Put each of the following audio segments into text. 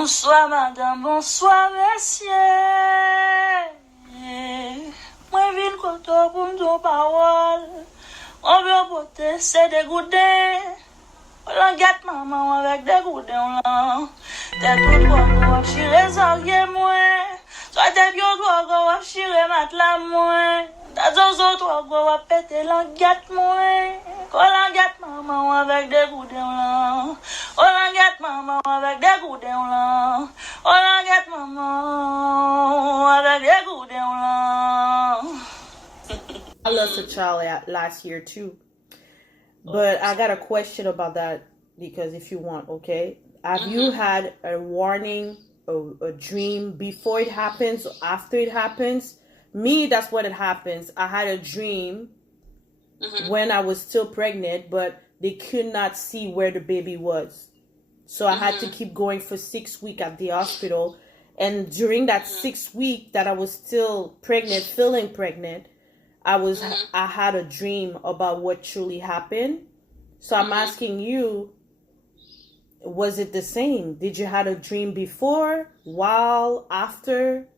Bonsoir madame, bonsoir monsieur. Moi vin koto pour m'don parole. On veut porter c'est des goudins. On l'engate maman avec des goudins là. T'es tout droit go chire zangue moi. Soit t'es bien droit go chire matelas moi. T'as zozo toi go péter l'engate moi. On l'engate maman avec des goudins là. On l'engate maman avec des goudins là. On l'engate maman avec des goudins là. I lost a child last year too. But I got a question about that because if you want, okay? Have you had a warning, a dream before it happens, or after it happens? Me, that's when it happens. I had a dream when I was still pregnant, but they could not see where the baby was. So I had to keep going for 6 weeks at the hospital. And during that 6 weeks that I was still pregnant, feeling pregnant, I had a dream about what truly happened. So I'm asking you, was it the same? Did you had a dream before, while, after?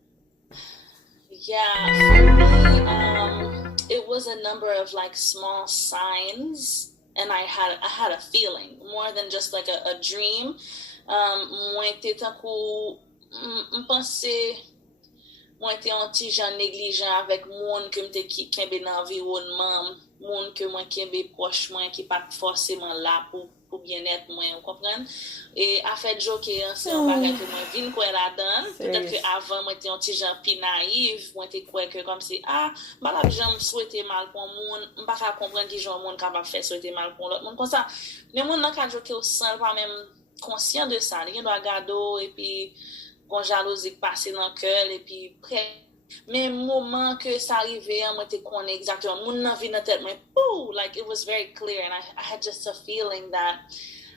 Yeah, for me, it was a number of like small signs, and I had a feeling more than just like a dream. Moi t'es tant coup m'penser moi t'es un petit gens négligent avec monde que m'te qui kembe dans environnement, monde que moi kembe proche moi qui pas forcément là pour bien-être moi, vous comprenez? Et a fait joker c'est un bagage que moi vinn quoi la donne, peut-être que avant moi t'es un petit gens pi naïf, moi t'es quoi que comme si malade j'aime souhaiter mal pour monde, pas capable comprendre qui genre monde capable faire souhaiter mal pour l'autre monde comme ça. Mais monde dans cas joker au sang pas même conscient de ça, il doit garder et puis bon jalousie passer dans le cœur et puis près mais moment que ça arrivait moi te connais exactement mon nan vient dans tête moi like it was very clear and I had just a feeling that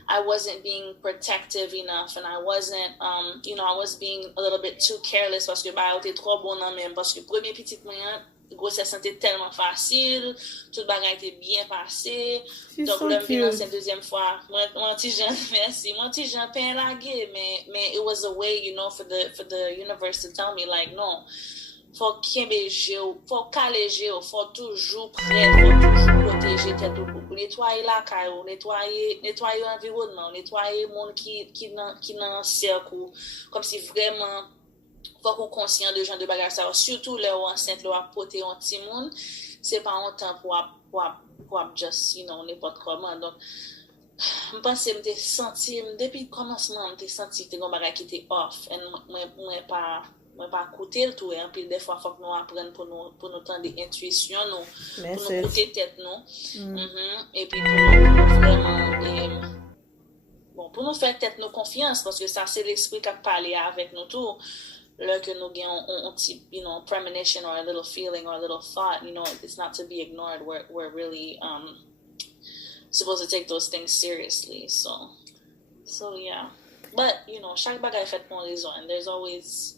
I wasn't being protective enough and I wasn't I was being a little bit too careless parce que bah était trop bon en même parce que premier petit moyen grossesse était tellement facile, tout bagage était bien passé. Donc le bilan c'est deuxième fois. Moi petit Jean merci. Moi petit Jean peine lagué mais it was a way, for the universe to tell me like non. Faut qu'embêger, faut caléger, faut toujours prêt, faut toujours protéger tête ou nettoyer la caille, nettoyer l'environnement, nettoyer monde qui dans cercle comme si vraiment faut qu'on conscient de gens de bagages ça surtout les enceintes leur porter un petit monde c'est pas un temps pour just n'importe comment donc je pense me senti depuis le commencement me senti que un bagage qui était off et moi pas écouter le tout et puis des fois faut que nous apprendre pour nous temps d'intuition pour nous écouter tête nous et puis pour nous vraiment pour nous faire tête nos confiance parce que ça c'est l'esprit qui parle avec nous tout là que nous gagnons un type premonition or a little feeling or a little thought it's not to be ignored we're really supposed to take those things seriously so yeah but chaque bagage fait pour raison and there's always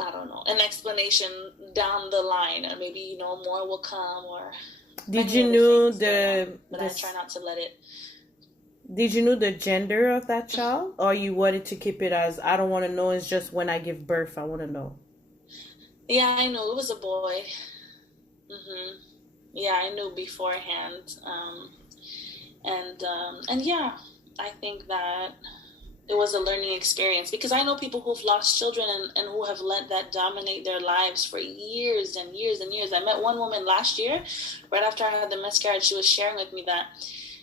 I don't know an explanation down the line and maybe more will come or did you know but I try not to let it. Did you know the gender of that child? Or you wanted to keep it as, I don't want to know, it's just when I give birth, I want to know? Yeah, I know. It was a boy. Yeah, I knew beforehand. And yeah, I think that it was a learning experience because I know people who've lost children and who have let that dominate their lives for years and years and years. I met one woman last year, right after I had the miscarriage, she was sharing with me that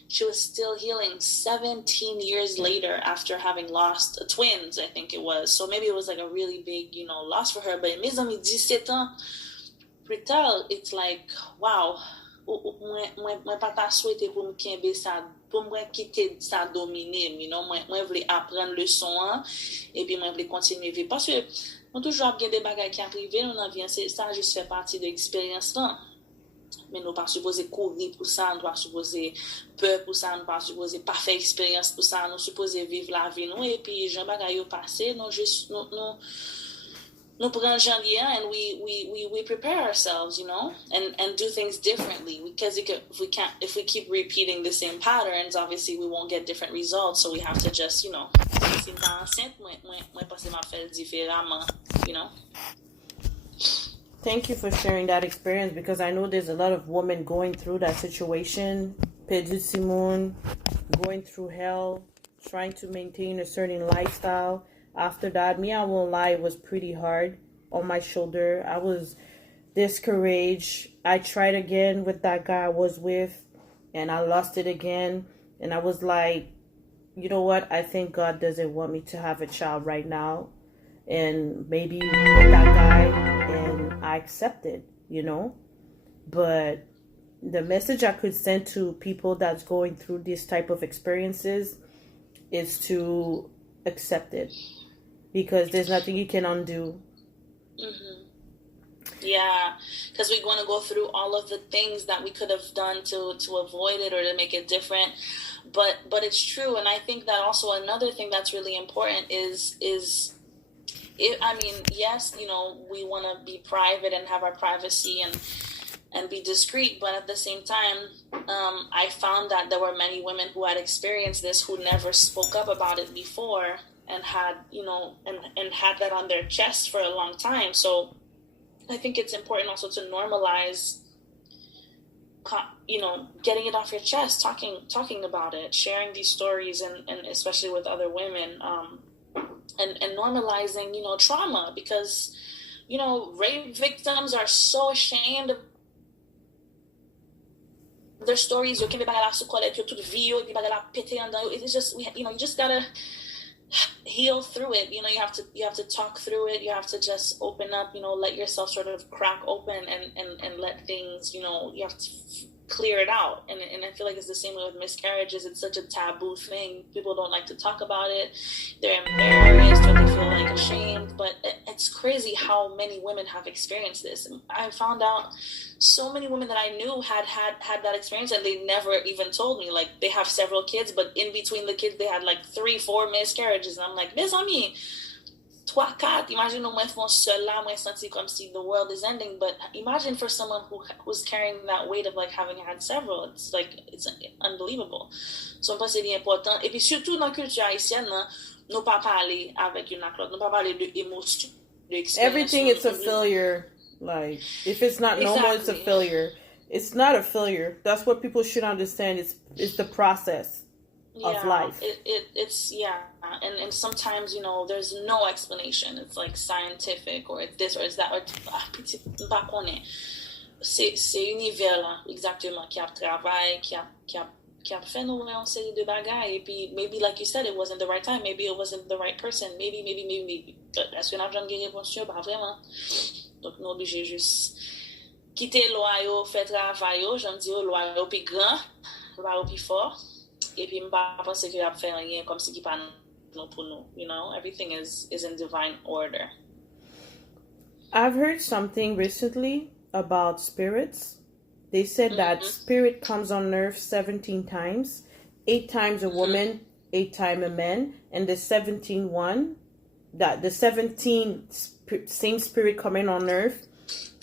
she was still healing 17 years later after having lost twins, I think it was. So maybe it was like a really big, loss for her. But mes amis 17 ans plus tard, it's like, wow, moi pas souhaité pour me quitter ça, pour me quitter ça dominer, moi voulais apprendre le son et puis moi voulais continuer vivre parce que on toujours bien des bagages qui arrivent dans la vie, ça juste fait partie de l'expérience là. Mais nous pas supposé courir pour ça, nous pas supposé peur pour ça, nous pas supposé pas faire expérience pour ça, nous supposé vivre la vie nous et puis Jean bagaille passé, nous juste nous prenons janvier and we prepare ourselves, and do things differently because if we keep repeating the same patterns, obviously we won't get different results, so we have to just, si m'ta enceinte, mwen pense m'a fait différemment, you know. Thank you for sharing that experience, because I know there's a lot of women going through that situation. Perdu Simone, going through hell, trying to maintain a certain lifestyle. After that, me, I won't lie, it was pretty hard on my shoulder. I was discouraged. I tried again with that guy I was with, and I lost it again. And I was like, you know what? I think God doesn't want me to have a child right now. And maybe with that guy, and I accepted, you know. But the message I could send to people that's going through this type of experiences is to accept it, because there's nothing you can undo. Mm-hmm. Yeah, because we're going to go through all of the things that we could have done to avoid it or to make it different. But it's true, and I think that also another thing that's really important is I mean, yes, you know, we want to be private and have our privacy and be discreet, but at the same time, I found that there were many women who had experienced this who never spoke up about it before and had, you know, and had that on their chest for a long time. So I think it's important also to normalize, you know, getting it off your chest, talking about it, sharing these stories, and especially with other women, and normalizing, you know, trauma, because, you know, rape victims are so ashamed of their stories. It's just, you know, you just gotta heal through it. You know, you have to talk through it. You have to just open up, you know, let yourself sort of crack open and let things, you know, you have to clear it out. And I feel like it's the same way with miscarriages. It's such a taboo thing. People don't like to talk about it. They're embarrassed or they feel like ashamed. But it's crazy how many women have experienced this. I found out so many women that I knew had that experience, and they never even told me. Like, they have several kids, but in between the kids they had like 3-4 miscarriages, and I'm like, mes amis, 3-4, imagine moi font seul là, moi senti comme si the world is ending. But imagine for someone who's carrying that weight of like having had several, it's unbelievable. So pense c'est important. Et puis surtout dans la culture haïtienne, nous pas parler avec une autre, nous pas parler de émotion, Everything, it's a failure. Like, if it's not normal, it's a failure. It's not a failure. That's what people should understand. It's the process of life. It's and sometimes, you know, there's no explanation. It's like scientific, or it's this or it's that, or c'est univers là exactement qui a travail, qui a fait nous une série de bagailles. Et puis maybe, like you said, it wasn't the right time. Maybe it wasn't the right person. Maybe. But est-ce que n'a jamais gagné réponse? Pas vraiment. Donc nous obligés juste quitter loi yo, faire travail yo, j'aime dire loi yo plus grand, loi yo plus fort. Et puis m'pa penser que y a faire rien comme si qui pas non pour nous, you know. Everything is in divine order. I've heard something recently about spirits. They said that spirit comes on earth 17 times, 8 times a woman, 8 times a man, and the 17th one, that the 17 same spirit coming on earth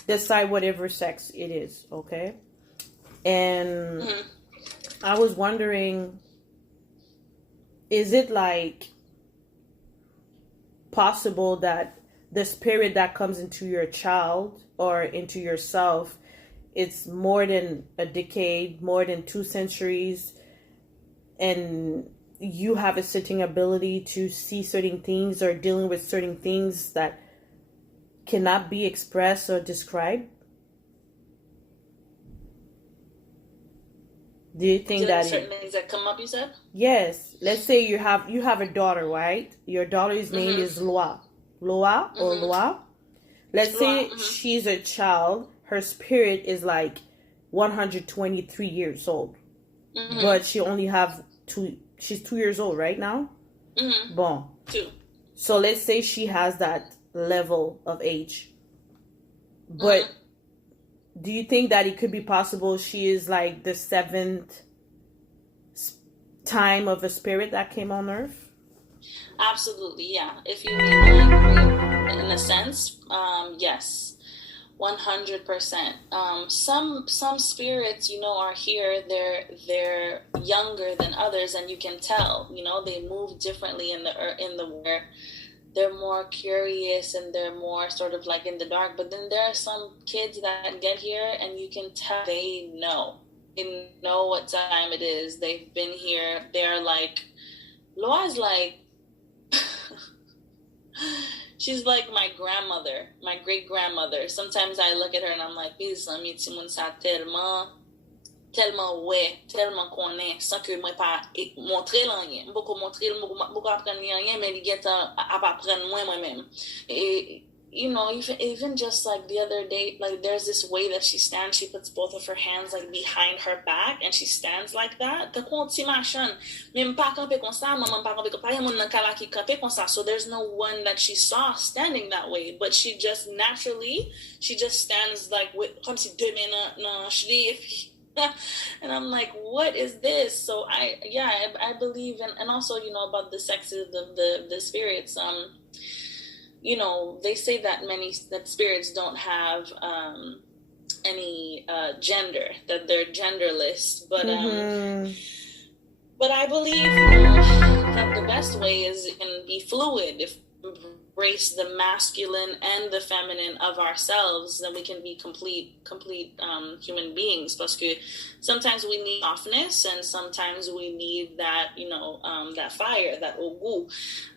decide whatever sex it is, okay? And I was wondering, is it like possible that the spirit that comes into your child or into yourself, it's more than a decade, more than 2 centuries, and you have a certain ability to see certain things or dealing with certain things that cannot be expressed or described? Do you think that certain things that come up, you said? Yes. Let's say you have a daughter, right? Your daughter's name is Loa. Loa or Loa. Let's say she's a child. Her spirit is like 123 years old. But she only have 2. She's 2 years old right now. Bon. 2. So let's say she has that level of age. But do you think that it could be possible she is like the 7th time of a spirit that came on earth? Absolutely, yeah. If you mean like in a sense, yes. 100%. Some spirits, are here. They're younger than others, and you can tell. They move differently in the where they're more curious and they're more sort of like in the dark. But then there are some kids that get here, and you can tell they know. They know what time it is. They've been here. They're like, Loa's like. She's like my grandmother, my great-grandmother. Sometimes I look at her and I'm like, "Biz, ami ti moun sa tellement ouais, tellement connaît, sans que moi pas montrer rien. Beaucoup montrer, beaucoup apprendre rien, mais il get à apprendre moi-même." Et even just like the other day, like there's this way that she stands. She puts both of her hands like behind her back, and she stands like that. So there's no one that she saw standing that way, but she just naturally, stands like with comme si deux mains dans sleeve. And I'm like, what is this? So I believe in, and also about the sexes of the spirits. They say that spirits don't have any gender, that they're genderless, but I believe that the best way is can be fluid. If we embrace the masculine and the feminine of ourselves, then we can be complete human beings. Because sometimes we need softness, and sometimes we need that that fire, that ogu,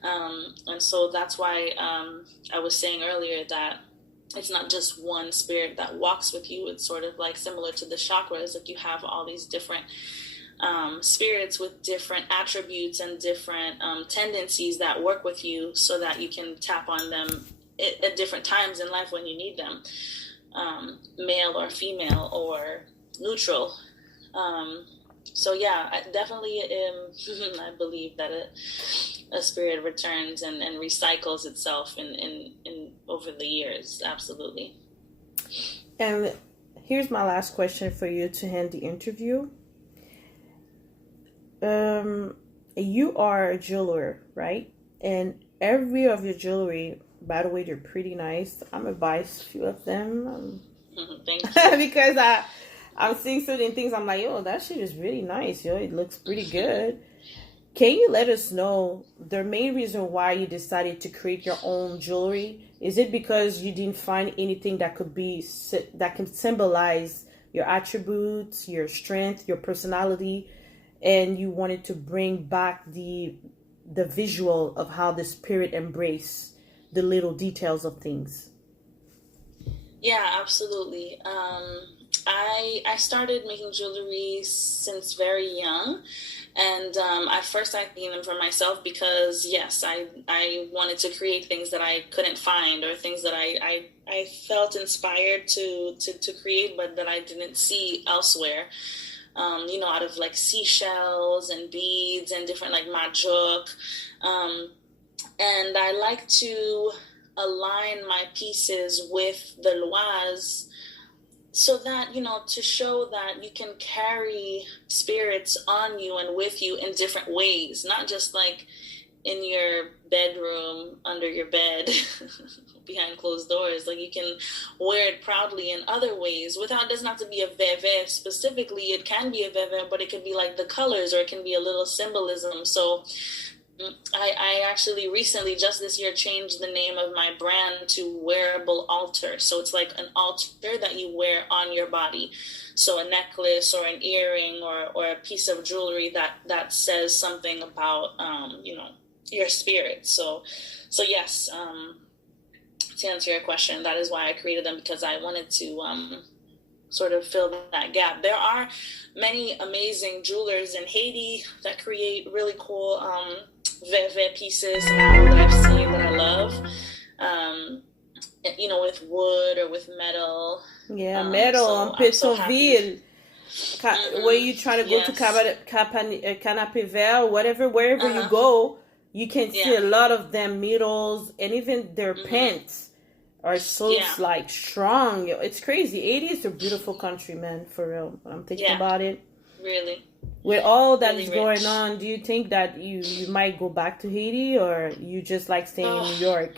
and so that's why I was saying earlier that it's not just one spirit that walks with you. It's sort of like similar to the chakras. Like you have all these different spirits with different attributes and different tendencies that work with you, so that you can tap on them at different times in life when you need them, male or female or neutral. So yeah, I definitely I believe that a spirit returns and recycles itself in over the years. Absolutely. And here's my last question for you to end the interview. You are a jeweler, right? And every of your jewelry, by the way, they're pretty nice. I'm gonna buy a few of them. Thank you. Because I'm seeing certain things. I'm like, yo, that shit is really nice. Yo, it looks pretty good. Can you let us know the main reason why you decided to create your own jewelry? Is it because you didn't find anything that can symbolize your attributes, your strength, your personality, and you wanted to bring back the visual of how the spirit embrace the little details of things? Yeah, absolutely. I started making jewelry since very young, and at first I made them for myself because yes, I wanted to create things that I couldn't find, or things that I felt inspired to create, but that I didn't see elsewhere. Out of like seashells and beads and different like majuk. And I like to align my pieces with the lois, so that, to show that you can carry spirits on you and with you in different ways, not just like in your bedroom, under your bed, behind closed doors. Like you can wear it proudly in other ways. It doesn't have to be a veve specifically. It can be a veve, but it could be like the colors, or it can be a little symbolism. So I actually recently, just this year, changed the name of my brand to Wearable Altar. So it's like an altar that you wear on your body. So a necklace or an earring or a piece of jewelry that says something about, your spirit. So yes, to answer your question, that is why I created them, because I wanted to sort of fill that gap. There are many amazing jewelers in Haiti that create really cool veve pieces now that I've seen that I love, with wood or with metal. Yeah, metal on Pétionville. Where you try to go to Canapé Vert, wherever you go, you can see a lot of them metals, and even their pants are so like strong. It's crazy. Haiti is a beautiful country, man, for real. When I'm thinking about it. Really. With all that is going on, do you think that you might go back to Haiti, or you just like staying in New York?